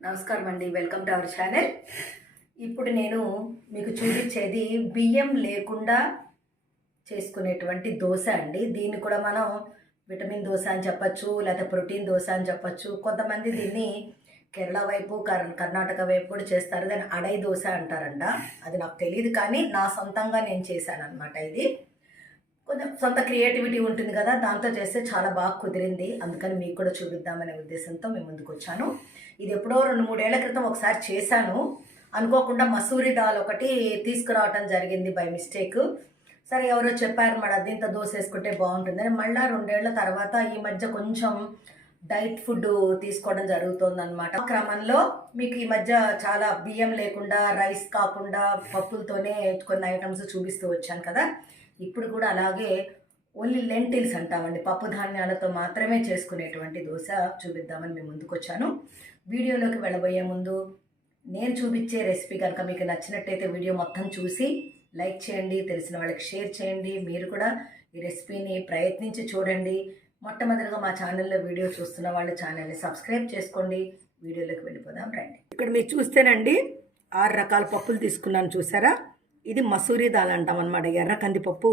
నమస్కారం అండి. Welcome to our channel ఇప్పుడు నేను మీకు చూపించేది బియ్యం లేకుండా చేసుకునేటువంటి దోశ అండి. దీన్ని కూడా మనం విటమిన్ దోశ అని చెప్పచ్చు లేదా ప్రోటీన్ దోశ అని చెప్పచ్చు. కొంతమంది దీన్ని కేరళ వైపు కర్ణాటక వైపు కూడా చేస్తారు. దాన్ని అడై దోశ అంటారంట. అది నాకు తెలియదు కానీ నా సొంతంగా నేను చేశాను అనమాట ఇది. కొంచెం సొంత క్రియేటివిటీ ఉంటుంది కదా దాంతో చేస్తే చాలా బాగా కుదిరింది. అందుకని మీకు కూడా చూపిద్దామనే ఉద్దేశంతో మేము ముందుకు వచ్చాను. ఇది ఎప్పుడో రెండు మూడేళ్ళ క్రితం ఒకసారి చేశాను. అనుకోకుండా మసూరి దాల్ ఒకటి తీసుకురావటం జరిగింది బై మిస్టేక్. సరే ఎవరో చెప్పారు మరి అదింత దోశ వేసుకుంటే బాగుంటుందని మళ్ళీ రెండేళ్ళ తర్వాత ఈ మధ్య కొంచెం డైట్ ఫుడ్ తీసుకోవడం జరుగుతుంది అనమాట క్రమంలో మీకు ఈ మధ్య చాలా బియ్యం లేకుండా రైస్ కాకుండా పప్పులతోనే కొన్ని ఐటమ్స్ చూపిస్తూ వచ్చాను కదా. ఇప్పుడు కూడా అలాగే ఓన్లీ లెంటిల్స్ అంటామండి. పప్పు ధాన్యాలతో మాత్రమే చేసుకునేటువంటి దోశ చూపిద్దామని మేము ముందుకొచ్చాను. వీడియోలోకి వెళ్ళబోయే ముందు నేను చూపించే రెసిపీ కనుక మీకు నచ్చినట్టయితే వీడియో మొత్తం చూసి లైక్ చేయండి తెలిసిన వాళ్ళకి షేర్ చేయండి. మీరు కూడా ఈ రెసిపీని ప్రయత్నించి చూడండి. మొట్టమొదటిగా మా ఛానల్లో వీడియో చూస్తున్న వాళ్ళు ఛానల్ని సబ్స్క్రైబ్ చేసుకోండి. వీడియోలోకి వెళ్ళిపోదాం రండి. ఇక్కడ మీరు చూస్తేనండి ఆరు రకాల పప్పులు తీసుకున్నాను చూసారా? ఇది మసూరి దాల్ అంటాం అనమాట ఎర్ర కందిపప్పు.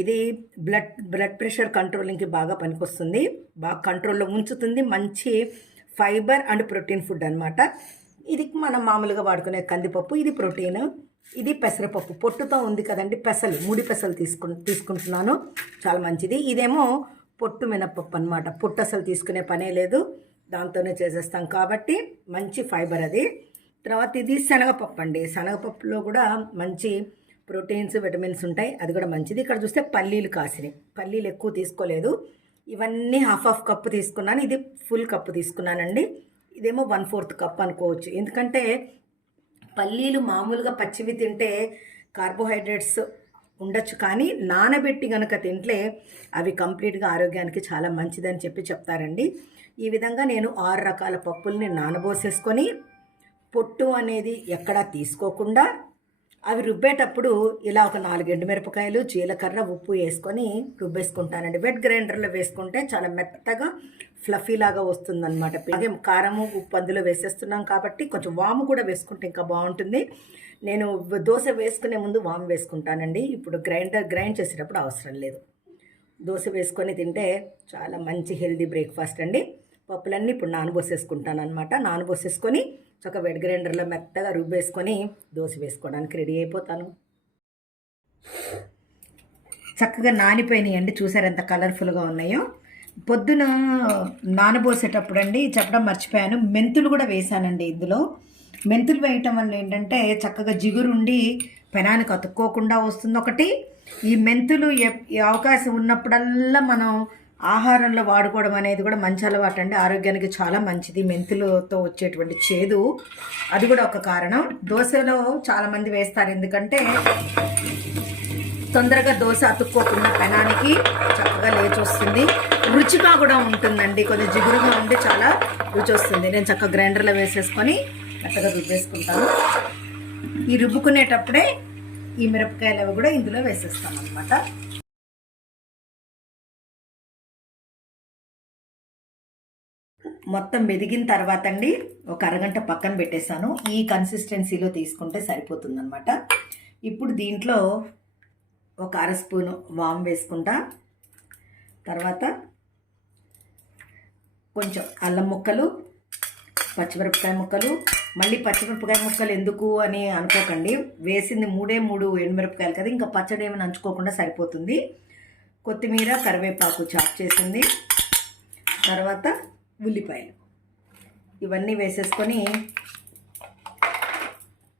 ఇది బ్లడ్ బ్లడ్ ప్రెషర్ కంట్రోలింగ్కి బాగా పనికొస్తుంది. బాగా కంట్రోల్లో ఉంచుతుంది. మంచి ఫైబర్ అండ్ ప్రోటీన్ ఫుడ్ అనమాట ఇది మనం మామూలుగా వాడుకునే కందిపప్పు. ఇది ప్రోటీన్ ఇది పెసరపప్పు. పొట్టుతో ఉంది కదండి పెసలు. ముడి పెసలు తీసుకు తీసుకుంటున్నాను. చాలా మంచిది. ఇదేమో పొట్టు మినపప్పు అనమాట పొట్టు అసలు తీసుకునే పనే లేదు. దాంతోనే చేసేస్తాం. కాబట్టి మంచి ఫైబర్ అది. తర్వాత ఇది శనగపప్పు అండి. శనగపప్పులో కూడా మంచి ప్రోటీన్స్ విటమిన్స్ ఉంటాయి. అది కూడా మంచిది. ఇక్కడ చూస్తే పల్లీలు కాసినాయి పల్లీలు ఎక్కువ తీసుకోలేదు. ఇవన్నీ హాఫ్ హాఫ్ కప్పు తీసుకున్నాను. ఇది ఫుల్ కప్పు తీసుకున్నానండి. ఇదేమో వన్ ఫోర్త్ కప్ అనుకోవచ్చు. ఎందుకంటే పల్లీలు మామూలుగా పచ్చివి తింటే కార్బోహైడ్రేట్స్ ఉండొచ్చు. కానీ నానబెట్టి కనుక తింటే అవి కంప్లీట్గా ఆరోగ్యానికి చాలా మంచిదని చెప్పి చెప్తారండి. ఈ విధంగా నేను ఆరు రకాల పప్పుల్ని నానబోసేసుకొని పొట్టు అనేది ఎక్కడా తీసుకోకుండా అవి రుబ్బేటప్పుడు ఇలా ఒక నాలుగు ఎండుమిరపకాయలు జీలకర్ర ఉప్పు వేసుకొని రుబ్బేసుకుంటానండి. వెట్ గ్రైండర్లో వేసుకుంటే చాలా మెత్తగా ఫ్లఫీ లాగా వస్తుందన్నమాట. అలాగే కారము ఉప్పు అందులో వేసేస్తున్నాం కాబట్టి కొంచెం వాము కూడా వేసుకుంటే ఇంకా బాగుంటుంది. నేను దోశ వేసుకునే ముందు వాము వేసుకుంటానండి. ఇప్పుడు గ్రైండర్ గ్రైండ్ చేసేటప్పుడు అవసరం లేదు. దోశ వేసుకొని తింటే చాలా మంచి హెల్దీ బ్రేక్ఫాస్ట్ అండి. పప్పులన్నీ ఇప్పుడు నానబోసేసుకుంటాను అనమాట నానబోసేసుకొని చక్క వెడ్ గ్రైండర్లో మెత్తగా రుబ్బేసుకొని దోశ వేసుకోవడానికి రెడీ అయిపోతాను. చక్కగా నానిపోయినాయి అండి చూసారు ఎంత కలర్ఫుల్గా ఉన్నాయో? పొద్దున నానబోసేటప్పుడు అండి చెప్పడం మర్చిపోయాను. మెంతులు కూడా వేశానండి ఇందులో. మెంతులు వేయటం వల్ల ఏంటంటే చక్కగా జిగురుండి పెనానికి అతుక్కోకుండా వస్తుంది. ఒకటి ఈ మెంతులు అవకాశం ఉన్నప్పుడల్లా మనం ఆహారంలో వాడుకోవడం అనేది కూడా మంచి అలవాటు అండి. ఆరోగ్యానికి చాలా మంచిది. మెంతులతో వచ్చేటువంటి చేదు. అది కూడా ఒక కారణం. దోశలో చాలామంది వేస్తారు. ఎందుకంటే తొందరగా దోశ అతుక్కోకుండా పెనానికి చక్కగా లేచి వస్తుంది రుచిగా కూడా ఉంటుందండి. కొంచెం జిగురుగా ఉండి చాలా రుచి వస్తుంది నేను చక్కగా గ్రైండర్లో వేసేసుకొని చక్కగా రుబ్బేసుకుంటాను. ఈ రుబ్బుకునేటప్పుడే ఈ మిరపకాయలు అవి కూడా ఇందులో వేసేస్తాం అనమాట మొత్తం మెదిగిన తర్వాత అండి ఒక అరగంట పక్కన పెట్టేశాను. ఈ కన్సిస్టెన్సీలో తీసుకుంటే సరిపోతుంది అనమాట ఇప్పుడు దీంట్లో ఒక అర స్పూను వామ్ వేసుకుంటా. తర్వాత కొంచెం అల్లం ముక్కలు పచ్చిమిరపకాయ ముక్కలు. మళ్ళీ పచ్చిమిరపకాయ ముక్కలు ఎందుకు అని అనుకోకండి. వేసింది మూడే మూడు ఎండుమిరపకాయలు కదా ఇంకా పచ్చడి ఏమి నంచుకోకుండా సరిపోతుంది. కొత్తిమీర కరివేపాకు చాప్ చేసింది. తర్వాత ఉల్లిపాయలు. ఇవన్నీ వేసేసుకొని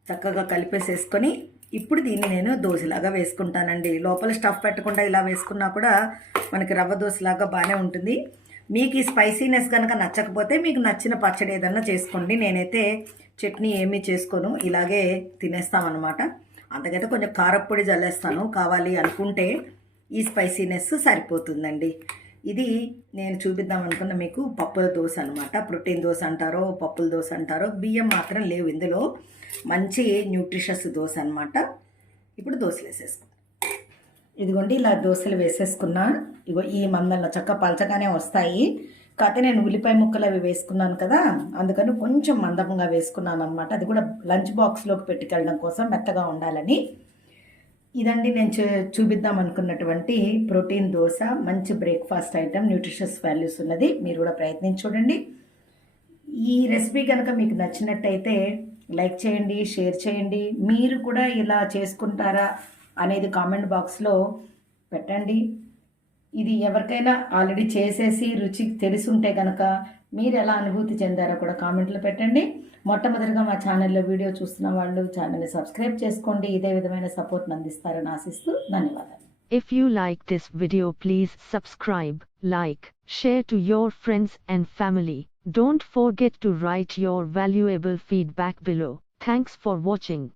చక్కగా కలిపేసేసుకొని ఇప్పుడు దీన్ని నేను దోశలాగా వేసుకుంటానండి. లోపల స్టఫ్ పెట్టకుండా ఇలా వేసుకున్నా కూడా మనకి రవ్వ దోశలాగా బాగానే ఉంటుంది. మీకు ఈ స్పైసీనెస్ కనుక నచ్చకపోతే మీకు నచ్చిన పచ్చడి ఏదన్నా చేసుకోండి. నేనైతే చట్నీ ఏమీ చేసుకోను. ఇలాగే తినేస్తామన్నమాట. అంతకైతే కొంచెం కారప్పొడి జల్లేస్తాను. కావాలి అనుకుంటే ఈ స్పైసీనెస్ సరిపోతుందండి. ఇది నేను చూపిద్దాం అనుకున్న మీకు పప్పుల దోశ అనమాట ప్రోటీన్ దోశ అంటారో పప్పుల దోశ అంటారో బియ్యం మాత్రం లేవు ఇందులో. మంచి న్యూట్రిషస్ దోశ అనమాట ఇప్పుడు దోశలు వేసేసుకున్నాను ఇదిగోండి ఇలా దోశలు వేసేసుకున్నా. ఇగో ఈ మందంలో చక్క పలచగానే వస్తాయి. కాకపోతే నేను ఉల్లిపాయ ముక్కలు అవి వేసుకున్నాను కదా అందుకని కొంచెం మందంగా వేసుకున్నాను అనమాట అది కూడా లంచ్ బాక్స్లోకి పెట్టుకెళ్ళడం కోసం మెత్తగా ఉండాలని. ఇదండి నేను చూ చూపిద్దాం అనుకున్నటువంటి ప్రోటీన్ దోశ మంచి బ్రేక్ఫాస్ట్ ఐటెం న్యూట్రిషియస్ వాల్యూస్ ఉన్నది. మీరు కూడా ప్రయత్నించి చూడండి. ఈ రెసిపీ కనుక మీకు నచ్చినట్టయితే లైక్ చేయండి షేర్ చేయండి. మీరు కూడా ఇలా చేసుకుంటారా అనేది కామెంట్ బాక్స్లో పెట్టండి. ఇది ఎవరికైనా ఆల్రెడీ చేసేసి రుచి తెలిసుంటే కనుక మీరు ఎలా అనుభూతి చెందారో కూడా కామెంట్లో పెట్టండి మొట్టమొదటిగా మా ఛానల్లో వీడియో చూస్తున్న వాళ్ళు ఛానల్ని సబ్స్క్రైబ్ చేసుకోండి ఇదే విధమైన సపోర్ట్ని అందిస్తారని ఆశిస్తూ ధన్యవాదాలు If you like this video please subscribe, like, share to your friends and family. Don't forget to write your valuable feedback below. Thanks for watching.